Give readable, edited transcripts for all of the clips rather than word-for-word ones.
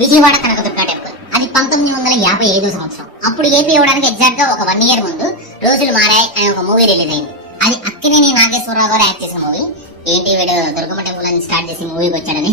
Vijayawada Kanakadurga temple. అది 1955 సంవత్సరం. అప్పుడు ఏపీ ఇవ్వడానికి ఎగ్జాక్ట్ గా ఒక 1 year ముందు రోజులు మారాయి అనే ఒక మూవీ రిలీజ్ అయింది. అది అక్కినేని నాగేశ్వరరావు గారు యాక్ట్ చేసిన మూవీ. ఏంటి వీడు దుర్గమ్మ టెంపుల్ అని స్టార్ట్ చేసి మూవీకి వచ్చాడని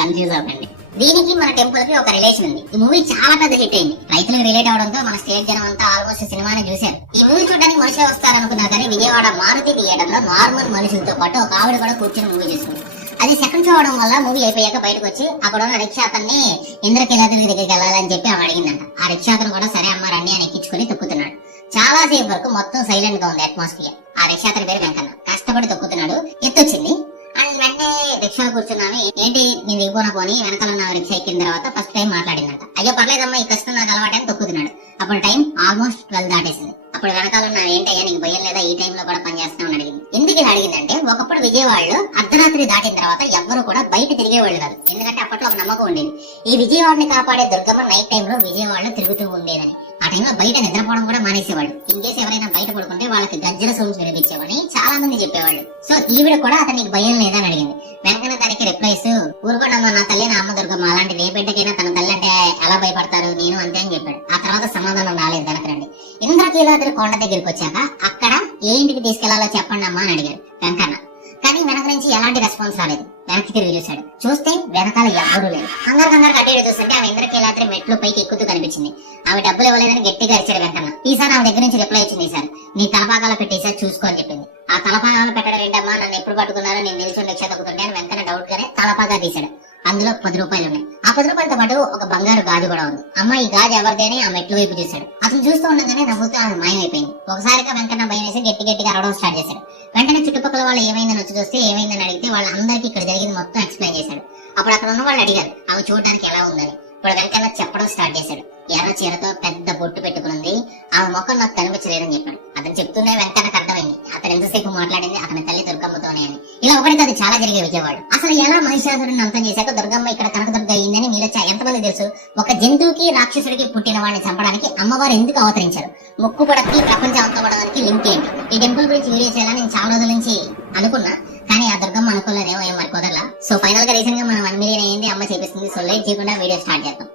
కన్ఫ్యూజ్ అవ్వకండి. దీనికి మన టెంపుల్ కి ఒక రిలేషన్ ఉంది. ఈ మూవీ చాలా పెద్ద హిట్ అయింది. రైతులకు రిలేట్ అవడంతో మన స్టేట్ జనం అంతా ఆల్మోస్ట్ సినిమాని చూశారు. ఈ మూవీ చూడడానికి మనుషులు వస్తారనుకున్నారు కానీ విజయవాడ మారుతి థియేటర్ లో నార్మల్ మనుషులతో పాటు ఒక ఆవిడ కూడా కూర్చొని మూవీ చేసుకుంది. అది సెకండ్ షో అవడం వల్ల మూవీ అయిపోయాక బయటకు వచ్చి అక్కడ ఉన్న రిక్షా అతన్ని ఇంద్రకీలాద్రి దగ్గరికి వెళ్ళాలని చెప్పి ఆమె అడిగిందంట. ఆ రిక్షా అతను కూడా సరే అమ్మ రండి అని ఎక్కించుకుని తొక్కుతున్నాడు. చాలా సేపు వరకు మొత్తం సైలెంట్ గా ఉంది అట్మాస్ఫియర్. ఆ రిక్షా అతని పేరు వెంకన్న. కష్టపడి తొక్కుతున్నాడు. ఎత్తొచ్చింది అండ్ వెంటనే రిక్షాలో కూర్చున్నాను. ఏంటి నేను దిగిపోనా పోని వెనకాల ఉన్న రిక్షా ఎక్కిన తర్వాత ఫస్ట్ టైం మాట్లాడిందంట. అయ్యో పర్లేదమ్మా ఈ కష్టం నాకు అలవాటని తొక్కుతున్నాడు. అప్పుడు టైం ఆల్మోస్ట్ 12 దాటేసింది. అప్పుడు వెనకాల ఉన్న ఏంటయ్యా నీకు భయం లేదా ఈ టైంలో కూడా పని చేస్తామని అడిగింది. ఎందుకు ఇలా అడిగిందంటే ఒకప్పుడు విజయవాడలో అర్ధరాత్రి దాటిన తర్వాత ఎవ్వరు కూడా బయట తిరిగేవాళ్ళు కాదు. ఎందుకంటే అప్పట్లో ఒక నమ్మకం ఉండేది, ఈ విజయవాడని కాపాడే దుర్గమ్మ నైట్ టైంలో విజయవాడలో తిరుగుతూ ఉండేదని. ఆ టైంలో బయట నిద్రపోవడం కూడా మానేసేవాళ్ళు. ఇన్కేస్ ఎవరైనా బయట పడుకుంటే వాళ్ళకి గజ్జల సౌండ్స్ వినిపించేవని చాలా మంది చెప్పేవాళ్ళు. సో ఈవిడ కూడా అతనికి భయం లేదని అడిగింది. వెంకన్న దానికి రిప్లైస్ ఊరుకోండమ్మా నా తల్లి నా అమ్మ దుర్గమ్మ, అలాంటిది ఏ బిడ్డకైనా తన తల్లి అంటే ఎలా భయపడతారు నేను అంతే అని చెప్పాడు. ఆ తర్వాత సమాధానం రాలేదు వెనకరండి. ఇంద్రకీలాద్రి కొండ దగ్గరికి వచ్చాక అక్కడ ఏ ఇంటికి తీసుకెళ్లాలో చెప్పండి అమ్మా అని అడిగారు వెంకన్న. కానీ వెనక నుంచి ఎలాంటి రెస్పాన్స్ రాలేదు. వెనక్కి తిరిగి చూశాడు. చూస్తే వెనకాల ఎవ్వరూ లేదు. కంగారు కట్టేడు చూస్తుంటే ఆమె ఇంద్రకీలాద్రి మెట్లు పైకి ఎక్కుతూ కనిపించింది. ఆమె డబ్బులు ఇవ్వలేదని గట్టిగా అరిచాడు వెంకన్న. ఈసారి ఆమె దగ్గర నుంచి రిప్లై వచ్చింది. ఈసారి నీ తలపాగాలో పెట్టేసారి చూసుకో అని చెప్పింది. ఆ తలపాగాలో పెట్టడం ఏంటమ్మా, నన్ను ఎప్పుడు పట్టుకున్నారో నేను నిల్చొని రిక్షా తగ్గుతుంటే అని వెంకన్న డౌట్ గానే తలపాగా తీశాడు. అందులో 10 రూపాయలు ఉన్నాయి. ఆ 10 రూపాయలతో పాటు ఒక బంగారు గాజు కూడా ఉంది. అమ్మ ఈ గాజు ఎవరిదేని ఆ మెట్లు వైపు చూశాడు. అతను చూస్తూ ఉండగానే నవ్వుతూ ఆమె మాయమైపోయింది. ఒకసారిగా వెంకన్న భయం వేసి గట్టిగా అరవడం స్టార్ట్ చేశాడు. వెంటనే చుట్టుపక్కల వాళ్ళు ఏమైందని వచ్చి చూస్తే ఏమైందని అడిగితే వాళ్ళందరికీ ఇక్కడ జరిగింది మొత్తం ఎక్స్ప్లెయిన్ చేశాడు. అప్పుడు అక్కడ ఉన్న వాళ్ళు అడిగారు ఆమె చూడడానికి ఎలా ఉందని. ఇప్పుడు వెంకన్న చెప్పడం స్టార్ట్ చేశాడు. ఎర్ర చీరతో పెద్ద బొట్టు పెట్టుకుని ఆమె ముఖం నాకు కనిపించలేదని చెప్పాడు. అతను చెప్తూనే వెంకన్నకు అర్థమైంది అతను ఎంతసేపు మాట్లాడింది అతని తల్లి దుర్గమ్మతోనే అని. ఇలా ఒకటి అది చాలా జరిగే విజయవాడ. అసలు ఎలా మహిషాసురుడిని అంతం చేశాక దుర్గమ్మ ఇక్కడ కనకదుర్గ అయిందని మీలో ఎంతమంది తెలుసు? ఒక జంతువుకి రాక్షసుడికి పుట్టిన వాడిని చంపడానికి అమ్మవారు ఎందుకు అవతరించారు? ముక్కు పడకి ప్రపంచం అంతపడడానికి లింక్ ఏంటి? ఈ టెంపుల్ గురించి వీడియో చేయాలని నేను చాలా రోజుల నుంచి అనుకున్నా, కానీ ఆ దుర్గమ్మ అనుకోలేదేమో ఏం మరి కుదరలా. సో ఫైనల్ గా రీసెంట్ గా మనం 1 million అయింది, అమ్మ చేపిస్తుంది. సో లేట్ చేయకుండా వీడియో స్టార్ట్ చేద్దాం.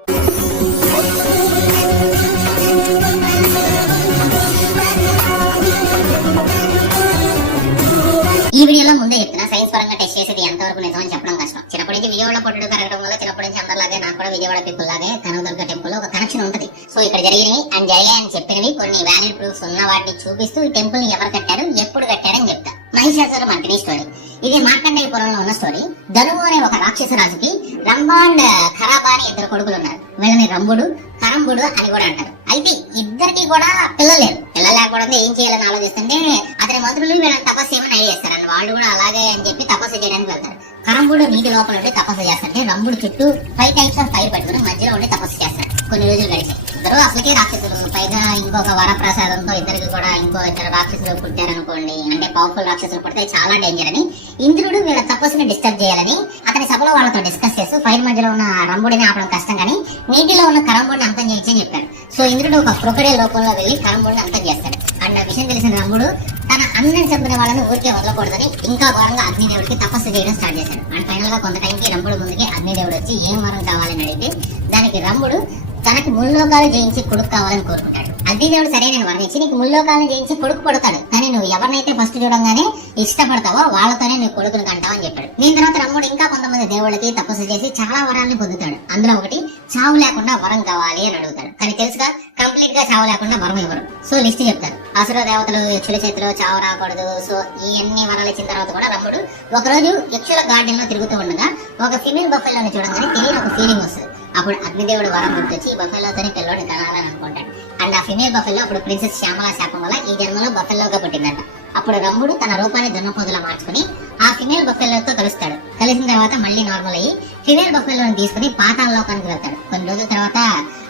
ఈ వీడియోలో ముందే చెప్తున్నా, సైన్స్ పరంగా టెస్ట్ చేసేది ఎంతవరకు నిజమని చెప్పడం కష్టం. చిన్నప్పటి నుంచి విజయవాడ పుట్టడం పెరగడం వల్ల చిన్నప్పటి నుంచి అందరిలాగే నాకు కూడా విజయవాడ పీపుల్ లాగే కనకదుర్గ టెంపుల్ లో ఒక కనెక్షన్ ఉంటుంది. సో ఇక్కడ జరిగాయని చెప్పినవి కొన్ని వ్యాలిడ్ ప్రూఫ్స్ ఉన్న వాటిని చూపిస్తూ ఈ టెంపుల్ ని ఎవరు కట్టారు, ఎప్పుడు కట్టారని చెప్తా. మహిషాసుర మర్దిని స్టోరీ. ఇది మార్కండేయపురంలో ఉన్న స్టోరీ. ధనువు అనే ఒక రాక్షస రాజుకి రంభ అండ్ ఖరాబా అని 2 కొడుకులు ఉన్నారు. వీళ్ళని రంభుడు కరంబుడు అని కూడా అంటారు. అయితే ఇద్దరికి కూడా పిల్లలు లేరు. పిల్లలు లేకపోవడంతో ఏం చేయాలని ఆలోచిస్తుంటే అతని మంత్రులు వీళ్ళని తపస్సు చేయమని ఐడియా చేస్తారని వాళ్ళు కూడా అలాగే అని చెప్పి తపస్సు చేయడానికి వెళ్తారు. కరంబుడు నీటి లోపల ఉండి తపస్సు చేస్తుంటే రంభుడు చుట్టూ 5 types ఆఫ్ ఫైర్ పెట్టుకుని మధ్యలో ఉండి తపస్సు చేస్తారు. కొన్ని రోజులు గడిచాయి. ఇద్దరు అసలుకే రాక్షసులు, పైగా ఇంకొక వరప్రసాదంతో ఇద్దరికి కూడా ఇంకో 2 రాక్షసులు పుట్టారనుకోండి. అంటే పవర్ఫుల్ రాక్షసులు పుడితే చాలా డేంజర్ అని ఇంద్రుడు వీళ్ళ తపస్సుని డిస్టర్బ్ చేయాలని అతని సభలో వాళ్ళతో డిస్కస్ చేస్తూ ఫైర్ మధ్యలో ఉన్న రంభుడిని ఆపడం కష్టం కానీ నీటిలో ఉన్న కరంబుడిని అంతం చేయొచ్చని చెప్పాడు. సో ఇంద్రుడు ఒక క్రొకడైల్ రూపంలో వెళ్లి కరంబుడిని అంతం చేస్తాడు. అండ్ ఆ విషయం తెలిసిన రంభుడు తన అన్నని చంపిన వాళ్ళని ఊరికే వదలకూడదని ఇంకా ఘోరంగా అగ్నిదేవుడికి తపస్సు చేయడం స్టార్ట్ చేశాడు. అండ్ ఫైనల్ గా కొంత టైంకి రంభుడు ముందుకి అగ్నిదేవుడు వచ్చి ఏం వరం కావాలని అడిగితే దానికి రంభుడు తనకి ముల్లోకాలు జయించి కొడుకు కావాలని కోరుకుంటాడు. అగ్నిదేవుడు సరే నేను వర్ణించి నీకు ముల్లోకాలను జయించి కొడుకు పడతాడు, కానీ నువ్వు ఎవరినైతే ఫస్ట్ చూడంగానే ఇష్టపడతావో వాళ్ళతోనే నువ్వు కొడుకుని కంటావు అని చెప్పాడు. దీని తర్వాత రంభుడు ఇంకా కొంతమంది దేవుళ్ళకి తపస్సు చేసి చాలా వరాన్ని పొందుతాడు. అందులో ఒకటి చావు లేకుండా వరం కావాలి అని అడుగుతాడు. కానీ తెలుసుగా కంప్లీట్ గా చావు లేకుండా వరం ఇవ్వరు. సో లిస్ట్ చెప్తారు. అసుర దేవతలు యక్షుల చేతిలో చావు రాకూడదు. సో ఈ అన్ని వరాలు ఇచ్చిన తర్వాత కూడా రంభుడు ఒకరోజు యక్షుల గార్డెన్ లో తిరుగుతూ ఉండగా ఒక ఫిమేల్ బఫెల్లోని చూడగానే తెలియని ఒక ఫీలింగ్ వస్తుంది. అప్పుడు అగ్నిదేవుడు వరం గుర్తొచ్చి ఈ బఫెల్లోతోనే పిల్లోని కనాలని అనుకుంటాడు. అండ్ ఆ ఫిమేల్ బఫెల్లో అప్పుడు ప్రిన్సెస్ శ్యామల శాపం వల్ల ఈ జన్మలో బఫెల్లోగా పుట్టిందంట. అప్పుడు రంభుడు తన రూపాన్ని దున్నపోతులా మార్చుకుని ఆ ఫిమేల్ బఫెల్లోతో కలుస్తాడు. కలిసిన తర్వాత మళ్ళీ నార్మల్ అయ్యి ఫిమేల్ బఫెల్లోని తీసుకుని పాతాళ లోకానికి వెళ్తాడు. కొన్ని రోజుల తర్వాత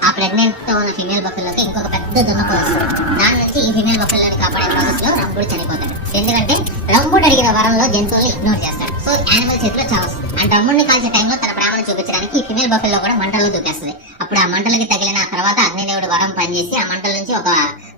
ఆ ప్రెగ్నెంట్ తో ఉన్న ఫిమేల్ బఫెల్లోకి ఇంకొక పెద్ద దున్నపోతు వస్తాడు. దాని నుంచి ఈ ఫిమేల్ బఫెల్లోని కాపాడే ప్రాసెస్ లో రంభుడు చనిపోతాడు. ఎందుకంటే రంభుడు అడిగిన వరంలో జంతువుల్ని ఇగ్నోర్ చేస్తాడు. సో యానిమల్ చేతిలో చావస్తుంది. అండ్ రంభుడిని కాల్చే టైంలో తన ప్రేమను చూపించడానికి ఈ ఫిమేల్ బఫెల్లో కూడా మంటల్లో దూకేస్తుంది. అప్పుడు ఆ మంటలకి తగిలిన తర్వాత అగ్నిదేవుడు వరం పనిచేసి ఆ మంటల నుంచి ఒక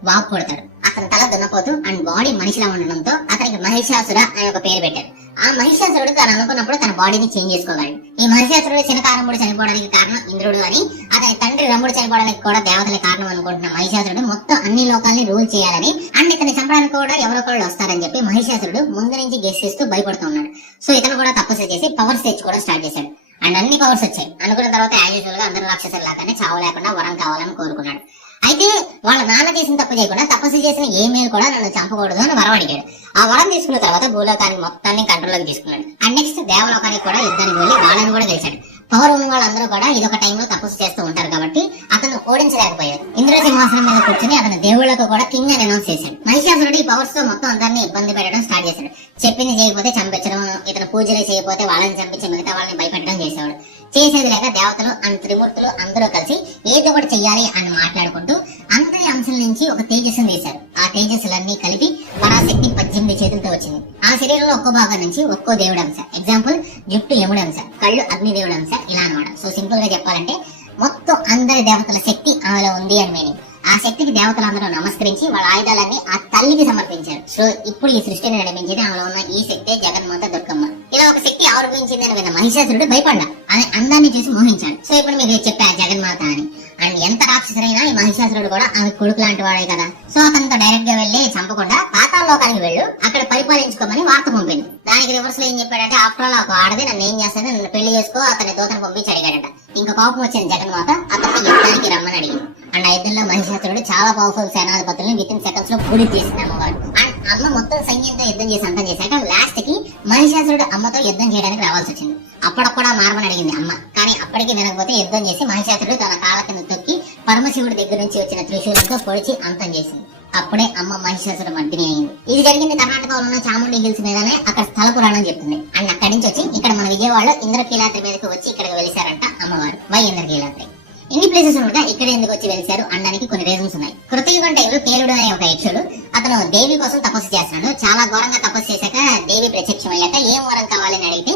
బాబు పుడతాడు. అతని తల దున్నపోతు అండ్ బాడీ మనిషిలా ఉండడంతో అతనికి మహిషాసుర అనే ఒక పేరు పెట్టారు. ఆ మహిషాసురుడు తను అనుకున్నప్పుడు తన బాడీని చేంజ్ చేసుకోగలడు. ఈ మహిషాసురుడు చిన్నకారముడు చనిపోవడానికి కారణం ఇంద్రుడు అని, అతని తండ్రి రముడు చనిపోవడానికి కూడా దేవతల కారణం అనుకుంటున్న మహిషాసురుడు మొత్తం అన్ని లోకాల్ని రూల్ చేయాలని అండ్ ఇతని చంపడానికి కూడా ఎవరో ఒకళ్ళు వస్తారని చెప్పి మహిషాసురుడు ముందు నుంచి గెస్ చేస్తూ భయపడుతూ ఉన్నాడు. సో ఇతను కూడా తపస్సు చేసి పవర్స్ తెచ్చుకోవడం స్టార్ట్ చేశాడు. అండ్ అన్ని పవర్స్ వచ్చాయి. అనుకున్న తర్వాత యాజ్ యూజువల్ గా అందరూ రాక్షసులు లాగానే చావు లేకుండా వరం కావాలని కోరుకున్నాడు. అయితే వాళ్ళ నాన్న చేసిన తప్పు చేయకుండా తపస్సు చేసిన ఏ మేలు కూడా నన్ను చంపకూడదు అని వరం అడిగాడు. ఆ వరం తీసుకున్న తర్వాత భూలోకానికి మొత్తాన్ని కంట్రోల్లోకి తీసుకున్నాడు. అండ్ నెక్స్ట్ దేవలోకానికి కూడా యుద్ధానికి వెళ్ళి వాళ్ళని కూడా గెలిచాడు. పవర్ ఉన్న వాళ్ళందరూ కూడా ఇదొక టైంలో తపస్సు చేస్తూ ఉంటారు కాబట్టి అతను ఓడించలేకపోయారు. ఇంద్ర సింహాసనం మీద కూర్చొని అతను దేవుళ్లకు కూడా కింగ్ అని అనౌన్స్ చేశాడు. మహిషాసురుడు ఈ పవర్స్ తో మొత్తం అందరినీ ఇబ్బంది పెట్టడం స్టార్ట్ చేశాడు. చెప్పింది చేయకపోతే చంపించడం, ఇతను పూజలు చేయకపోతే వాళ్ళని చంపించి మిగతా వాళ్ళని భయపెట్టడం చేసేవాడు. చేసేది లేక దేవతలు అండ్ త్రిమూర్తులు అందరూ కలిసి ఏదో ఒకటి చెయ్యాలి అని మాట్లాడుకుంటూ అందరి అంశం నుంచి ఒక తేజస్సును తీశారు. ఆ తేజస్సులన్నీ కలిపి పరాశక్తి 18 చేతులతో వచ్చింది. ఆ శరీరంలో ఒక్కో భాగం నుంచి ఒక్కో దేవుడు అంశ. ఎగ్జాంపుల్, జుట్టు యముడు అంశ, కళ్ళు అగ్నిదేవుడు అంశ, ఇలా అనమాట. సో సింపుల్ గా చెప్పాలంటే మొత్తం అందరి దేవతల శక్తి ఆమెలో ఉంది అని మీనింగ్. ఆ శక్తికి దేవతలందరూ నమస్కరించి వాళ్ళ ఆయుధాలన్నీ ఆ తల్లికి సమర్పించారు. సో ఇప్పుడు ఈ సృష్టిని నడిపించేది ఆమెలో ఉన్న ఈ శక్తే జగన్మాత దుర్గమ్మ. ఇలా ఒక శక్తి ఆవిర్భవించిందని విన్న మహిషాసురుడు భయపడ్డా అని అందాన్ని చూసి మోహించాడు. సో ఇప్పుడు మీకు చెప్పా జగన్మాత అని. అండ్ ఎంత రాక్షసుడైనా ఈ మహిషాసురుడు కూడా ఆమె కొడుకు లాంటి వాడే కదా. సో అతనితో డైరెక్ట్ గా వెళ్లి చంపకుండా పాతాళ లోకానికి వెళ్ళు, అక్కడ పరిపాలించుకోమని వార్త పంపింది. దానికి రివర్స్ లో ఏం చెప్పాడంటే, ఆఫ్టర్ ఆల్ ఒక ఆడది నన్ను ఏం చేస్తాను, నన్ను పెళ్లి చేసుకో అతని దూతను పంపించి అడిగాడట. ఇంకా కోపం వచ్చిన జగన్మాత అతన్ని యుద్ధానికి రమ్మని అడిగింది. అండ్ ఆ యుద్ధంలో మహిషాసురుడు చాలా పవర్ఫుల్ సేనాధిపతులను విత్ ఇన్ సెకండ్స్ లో పూడి చేసింది అమ్మవారు. అండ్ అమ్మ మొత్తం సైన్యంతో యుద్ధం చేసి అంతం చేశాక లాస్ట్ కి మహిషాసురుడు అమ్మతో యుద్ధం చేయడానికి రావాల్సి వచ్చింది. అప్పుడప్పుడు మారమని అడిగింది అమ్మ, కానీ అప్పటికి వినకపోతే యుద్ధం చేసి మహిషాసురుడు తన కాళ్ళ కింద తొక్కి పరమశివుడి దగ్గర నుంచి వచ్చిన త్రిశూలంతో పొడిచి అంతం చేసింది. అప్పుడే అమ్మ మహిషాసుర మర్దిని అయింది. ఇది జరిగింది కర్ణాటకలో ఉన్న చాముండి హిల్స్ మీదనే, అక్కడ స్థల పురాణం చెప్తుంది. అండ్ అక్కడి నుంచి వచ్చి ఇక్కడ మన విజయవాడలో ఇంద్రకీలాద్రి మీదకి వచ్చి ఇక్కడికి వెలిసారంట అమ్మవారు. వై ఇంద్రకీలాద్రి? ఇన్ని ప్లేసెస్ ఉండగా ఇక్కడ ఎందుకు వచ్చి వెలిసారు అనడానికి కొన్ని రీజన్స్ ఉన్నాయి. కృతయుగం టైంలో కేలుడు అనే ఒక యక్షుడు అతను దేవి కోసం తపస్సు చేస్తున్నాడు. చాలా ఘోరంగా తపస్సు చేశాక దేవి ప్రత్యక్షం అయ్యాక ఏం వరం కావాలని అడిగితే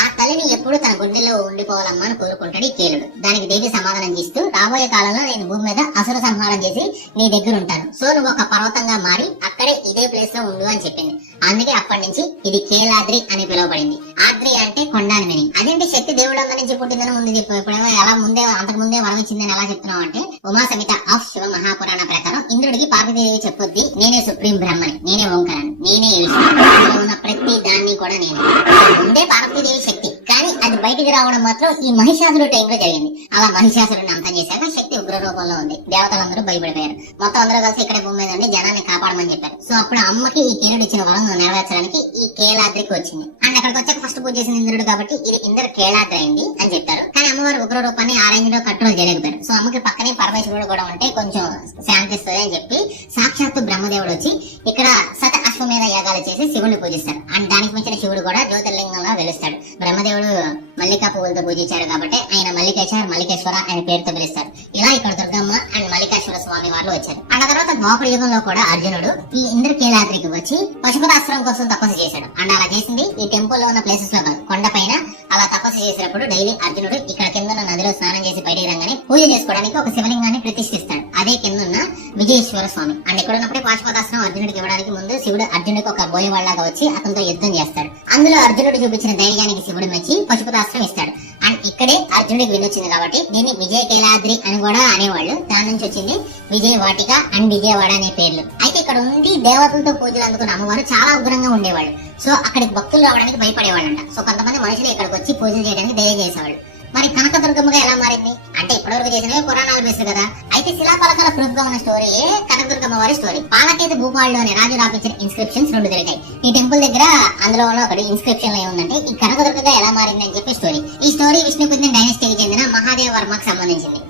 ఆ తల్లిని ఎప్పుడు తన గుండెల్లో ఉండిపోవాలమ్మా అని కోరుకుంటాడు ఈ కేలుడు. దానికి దేవి సమాధానం చేస్తూ, రాబోయే కాలంలో నేను భూమి మీద అసుర సంహారం చేసి నీ దగ్గర ఉంటాను. సో నువ్వు ఒక పర్వతంగా మారి అక్కడే ఇదే ప్లేస్ లో ఉండు అని చెప్పింది. అందుకే అప్పటి నుంచి ఇది కేలాద్రి అని పిలువబడింది. ఆద్రి అంటే కొండ అని మీనింగ్. అదేంటి శక్తి దేవుడు అందరి నుంచి పుట్టిందని ముందు చెప్పు, ఇప్పుడేమో ఎలా ముందే అంతకు ముందే వరం ఇచ్చిందని ఎలా చెప్తున్నావు అంటే, ఉమా సమిత ఆఫ్ శివ మహాపురాణ ప్రకారం ఇంద్రుడికి పార్వతీదేవి చెప్పొద్ది, నేనే సుప్రీం బ్రహ్మని, నేనే ఓంకారాన్ని, నేనే ఉన్న ప్రతి దాన్ని కూడా నేను. ముందే పార్వతీదేవి శక్తి, కానీ అది బయటికి రావడం మాత్రం ఈ మహిషాసురుడు టైంలో జరిగింది. అలా మహిషాసురుడిని అంతం చేశాక శక్తి ఉగ్ర రూపంలో ఉంది. దేవతలందరూ భయపడిపోయారు. మొత్తం అందరూ కలిసి ఇక్కడ భూమి మీద ఉండి జనాన్ని కాపాడమని చెప్పారు. సో అప్పుడు అమ్మకి ఈ కేలుడు ఇచ్చిన వరం నెరవేర్చడానికి ఈ కేలాద్రికి వచ్చింది. అండ్ అక్కడికి వచ్చాక ఫస్ట్ పూజ చేసిన ఇంద్రుడు కాబట్టి ఇది ఇంద్ర కేలాద్రి అయింది అని చెప్తారు. కానీ అమ్మవారు ఉగ్ర రూపాన్ని ఆ రేంజ్ లో కంట్రోల్ చేయలేకపోయారు. సో అమ్మకి పక్కనే పరమేశ్వరుడు కూడా ఉంటే కొంచెం శాంతిస్తుంది అని చెప్పి సాక్షాత్తు బ్రహ్మదేవుడు వచ్చి ఇక్కడ శత అశ్వమేధ యాగాలు చేసి శివుడిని పూజిస్తారు. అండ్ దానికి మించిన శివుడు కూడా జ్యోతిర్లింగంగా వెలుస్తాడు. బ్రహ్మదేవుడు మల్లికా పువ్వులతో పూజించాడు కాబట్టి ఆయన మల్లికేశ్వర ఆయన పేరుతో పిలుస్తారు. ఇలా ఇక్కడ దుర్గమ్మ అండ్ మల్లికాశ్వర స్వామి వారు వచ్చారు. ఆ తర్వాత ద్వాపర యుగంలో కూడా అర్జునుడు ఈ ఇంద్రకీలాద్రికి వచ్చి పశుపతాస్త్రం కోసం తపస్సు చేశాడు. అండ్ అలా చేసింది ఈ టెంపుల్ లో ఉన్న ప్లేసెస్ లో కాదు, కొండపైన అలా తపస్సు చేసినప్పుడు డైలీ అర్జునుడు ఇక్కడ కింద ఉన్న నదిలో స్నానం చేసి బయటికి రాగానే పూజ చేసుకోవడానికి ఒక శివలింగాన్ని ప్రతిష్ఠిస్తాడు. అదే కింద ఉన్న విజయేశ్వర స్వామి. అండ్ ఇక్కడ ఉన్నప్పుడే పాశుపతాస్త్రం అర్జునుడికి ఇవ్వడానికి ముందు శివుడు అర్జునుడికి ఒక బోయవాళ్లాగా వచ్చి అతనితో యుద్ధం చేస్తాడు. అందులో అర్జునుడు చూపించిన ధైర్యానికి శివుడు మెచ్చి పశుపతాస్త్రం ఇస్తాడు. అండ్ ఇక్కడే అర్జునుడికి వినొచ్చింది కాబట్టి దీన్ని విజయ కైలాద్రి అని కూడా అనేవాళ్ళు. దాని నుంచి వచ్చింది విజయ వాటిక అండ్ విజయవాడ అనే పేర్లు. అయితే ఇక్కడ ఉండి దేవతలతో పూజలు అందుకున్న అమ్మవారు చాలా ఉగ్రంగా ఉండేవాళ్ళు. సో అక్కడికి భక్తులు రావడానికి భయపడేవాళ్ళంట. సో కొంతమంది మనుషులు ఇక్కడికి వచ్చి పూజలు చేయడానికి ధైర్యం చేసేవాళ్ళు. మరి కనకదుర్గమ్మగా ఎలా మారింది అంటే, ఇప్పటివరకు చేసినవి పురాణాలు బేస్ కదా. అయితే శిలాపలకాల ప్రూఫ్ గా ఉన్న స్టోరీ కనకదుర్గమ్మ వారి స్టోరీ. పాలకేతు భూపాల్లోని రాజు రాపించిన ఇన్స్క్రిప్షన్స్ 2 దొరికాయి. ఈ టెంపుల్ దగ్గర అందులో ఒకటి ఇన్స్క్రిప్షన్ లో ఏముందంటే, ఈ కనకదుర్గగా ఎలా మారింది అని చెప్పి స్టోరీ. ఈ స్టోరీ విష్ణుకుందిన డైనస్టీకి చెందిన మహాదేవ వర్మకు సంబంధించింది.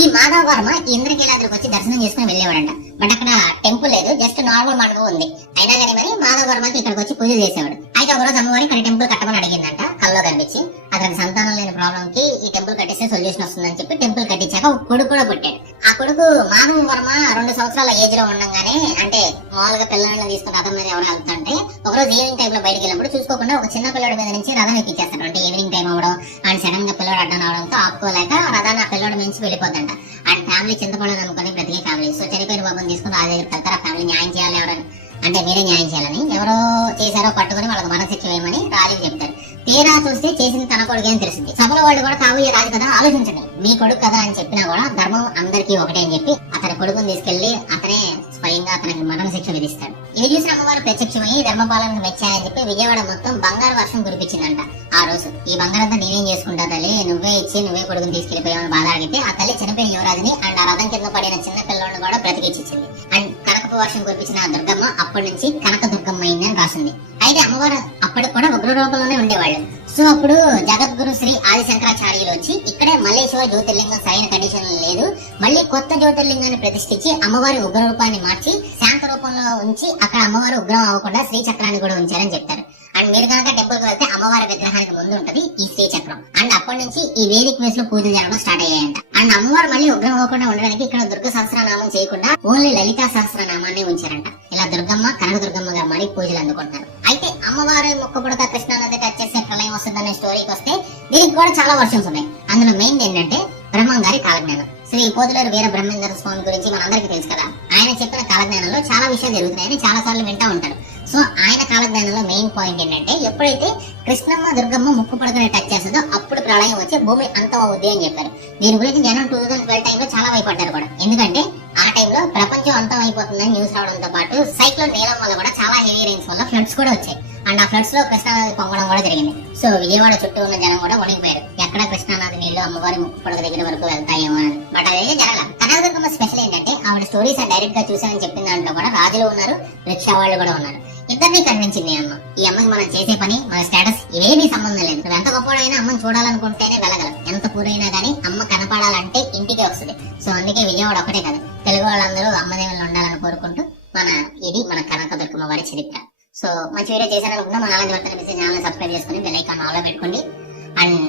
ఈ మాధవ వర్మ ఇంద్రకీలాద్రికి వచ్చి దర్శనం చేసుకుని వెళ్ళేవాడంట. బట్ అక్కడ టెంపుల్ లేదు, జస్ట్ నార్మల్ మండపం ఉంది. అయినా కానీ మరి మాధవ వర్మకి ఇక్కడికి వచ్చి పూజ చేసేవాడు. అయితే ఒకరోజు అమ్మవారి ఇక్కడ టెంపుల్ కట్టమని అడిగిందంట. కల్లో కనిపించి అతనికి సంతానం లేని ప్రాబ్లం కి ఈ టెంపుల్ కట్టిస్తే సొల్యూషన్ వస్తుందని చెప్పి టెంపుల్ కట్టించాక ఒక కొడుకు కూడా పుట్టాడు. ఆ కొడుకు మాధవ వర్మ 2 సంవత్సరాల ఏజ్ లో ఉండగానే, అంటే మామూలుగా పిల్లల్ని తీసుకుని రథం మీద ఎవరు వెళ్తుంటే ఒకరోజు ఈవినింగ్ టైం లో బయటకు వెళ్ళినప్పుడు చూసుకోకుండా ఒక చిన్న పిల్లడి మీద నుంచి రథం ఎక్కించేస్తాడు. అంటే ఈవినింగ్ టైం అవడం అండ్ సడన్ గా పిల్లడు అడ్డం అవడంతో ఆపుకోలేక రథాన్ని ఆ పిల్లడి నుంచి వెళ్ళిపోద్దంట. అండ్ ఫ్యామిలీ చింతపడని అనుకుని బ్రతికే ఫ్యామిలీ. సో చనిపోయిన బాబుని తీసుకుని రాజు దగ్గరికి వెళ్తారు. ఆ ఫ్యామిలీ న్యాయం చేయాలి ఎవరని. అంటే మీరే న్యాయం చేయాలని ఎవరో చేశారో పట్టుకుని వాళ్ళకి మరణశిక్ష వేయమని రాజుకి చెప్తారు. తీరా చూస్తే చేసింది తన కొడుకు అని తెలుస్తుంది. సభలో వాళ్ళు కూడా కాబోయే రాజు కదా ఆలోచించండి, మీ కొడుకు కదా అని చెప్పినా కూడా ధర్మం అందరికీ ఒకటే అని చెప్పి అతని కొడుకుని తీసుకెళ్లి అతనే స్వయంగా అతనికి మరణశిక్ష విధిస్తాడు. ఇది చూసిన అమ్మవారు ప్రత్యక్షమయ్యి ధర్మపాలనకు మెచ్చాయని చెప్పి విజయవాడ మొత్తం బంగారు వర్షం కురిపించిందంట. ఆ రోజు ఈ బంగారంతా నేనేం చేసుకుంటా తల్లి, నువ్వే ఇచ్చి నువ్వే కొడుకుని తీసుకెళ్లిపోయావని బాధ అడిగితే ఆ తల్లి చనిపోయిన యువరాజుని అండ్ ఆ రథం కింద పడిన చిన్న పిల్లలను కూడా బ్రతికిచ్చింది. అండ్ కనకపు వర్షం కురిపించిన ఆ దుర్గమ్మ అప్పటి నుంచి కనక దుర్గమ్మ అయింది అని రాసింది. అయితే అమ్మవారు అప్పటికి కూడా ఉగ్ర రూపంలోనే ఉండేవాళ్ళు. సో అప్పుడు జగద్గురు శ్రీ ఆది శంకరాచార్యులు వచ్చి ఇక్కడే మల్లేశ్వర జ్యోతిర్లింగం సరైన కండిషన్ లేదు, మళ్ళీ కొత్త జ్యోతిర్లింగాన్ని ప్రతిష్ఠించి అమ్మవారి ఉగ్ర రూపాన్ని మార్చి శాంత రూపంలో ఉంచి అక్కడ అమ్మవారు ఉగ్రం అవ్వకుండా శ్రీ చక్రాన్ని కూడా ఉంచారని చెప్తారు. అండ్ మీరు కనుక టెంపుల్ కి వెళ్తే అమ్మవారి విగ్రహానికి ముందు ఉంటది ఈ శ్రీ చక్రం. అండ్ అప్పటి నుంచి ఈ వేదిక వేస్ లో పూజలు జరగడం స్టార్ట్ అయ్యాయంట. అండ్ అమ్మవారు మళ్ళీ ఉగ్రం అవ్వకుండా ఉండడానికి ఇక్కడ దుర్గ సహస్రనామం చేయకుండా ఓన్లీ లలితా సహస్రనామాన్ని ఉంచారంట. ఇలా దుర్గమ్మ కనక దుర్గమ్మగా మారి పూజలు అందుకుంటారు. అయితే అమ్మవారి మొక్కపుడక కృష్ణానది టచ్ చేసే ప్రళయం వస్తుందనే స్టోరీకి వస్తే దీనికి కూడా చాలా వర్షన్స్ ఉన్నాయి. అందులో మెయిన్ ఏంటంటే బ్రహ్మం గారి కాలజ్ఞానం. శ్రీ పోతులూరు వీర బ్రహ్మేంద్ర స్వామి గురించి మనందరికీ తెలుసు కదా. ఆయన చెప్పిన కాలజ్ఞానంలో చాలా విషయాలు జరుగుతున్నాయని చాలా సార్లు వింటా ఉంటారు. సో ఆయన కాలజ్ఞానంలో మెయిన్ పాయింట్ ఏంటంటే ఎప్పుడైతే కృష్ణమ్మ దుర్గమ్మ ముక్కు పడకని టచ్ చేస్తుందో అప్పుడు ప్రళయం వచ్చి భూమి అంతం అవుద్ది అని చెప్పారు. దీని గురించి జనం 2012 టైంలో చాలా భయపడ్డారు కూడా. ఎందుకంటే ఆ టైంలో ప్రపంచం అంతం అయిపోతుందని న్యూస్ రావడంతో పాటు సైక్లోన్ నీలం వల్ల కూడా చాలా హెవీ రైన్స్ వల్ల ఫ్లడ్స్ కూడా వచ్చాయి. అండ్ ఆ ఫ్లడ్స్ లో కృష్ణానది పొంగడం కూడా జరిగింది. సో విజయవాడ చుట్టూ ఉన్న జనం కూడా వణికిపోయారు, ఎక్కడ కృష్ణానది నీళ్లు అమ్మవారి ముక్కు పడక దగ్గర వరకు వెళ్తాయేమో అని. బట్ అదే జరగల. కనకదుర్గమ్మ స్పెషల్ ఏంటంటే ఆవిడ స్టోరీస్ డైరెక్ట్ గా చూసానని చెప్పిన దాంట్లో కూడా రాజులు ఉన్నారు, రిక్షా వాళ్ళు కూడా ఉన్నారు. ఇద్దరిని కనిపించింది అమ్మ. ఈ అమ్మకి మనం చేసే పని మన స్టేటస్ ఇవేమీ సంబంధం లేదు. నువ్వు ఎంత గొప్పడైనా అమ్మని చూడాలనుకుంటేనే వెళ్ళగలం. ఎంత పూరైనా గానీ అమ్మ కనపడాలంటే ఇంటికి వస్తుంది. సో అందుకే విజయవాడ ఒకటే కదా, తెలుగు వాళ్ళందరూ అమ్మదేవులు ఉండాలని కోరుకుంటూ మన కనకదుర్గమ్మ వారి చరిత్ర. సో మంచి వీడియో చేశారనుకుంటున్నా. మన నాలెడ్జ్ వర్తన మెసేజ్ ఛానల్ సబ్స్క్రైబ్ చేసుకుని బెల్ ఐకాన్ ఆల్ లో పెట్టుకోండి. అండ్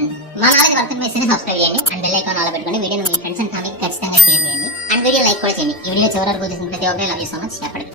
మా నాలెడ్జ్ వర్తన మెసేజ్ సబ్స్క్రైబ్ చేయండి అండ్ బెల్ ఐకాన్ ఆల్ లో పెట్టుకోండి. వీడియోని మీ ఫ్రెండ్స్ అండ్ ఫ్యామిలీకి ఖచ్చితంగా షేర్ చేయండి అండ్ వీడియో లైక్ కూడా చేయండి. ఈ వీడియో చివరి వరకు చూసిన ప్రతి ఒక్కరు లవ్ యూ సో మచ్. చెప్పండి.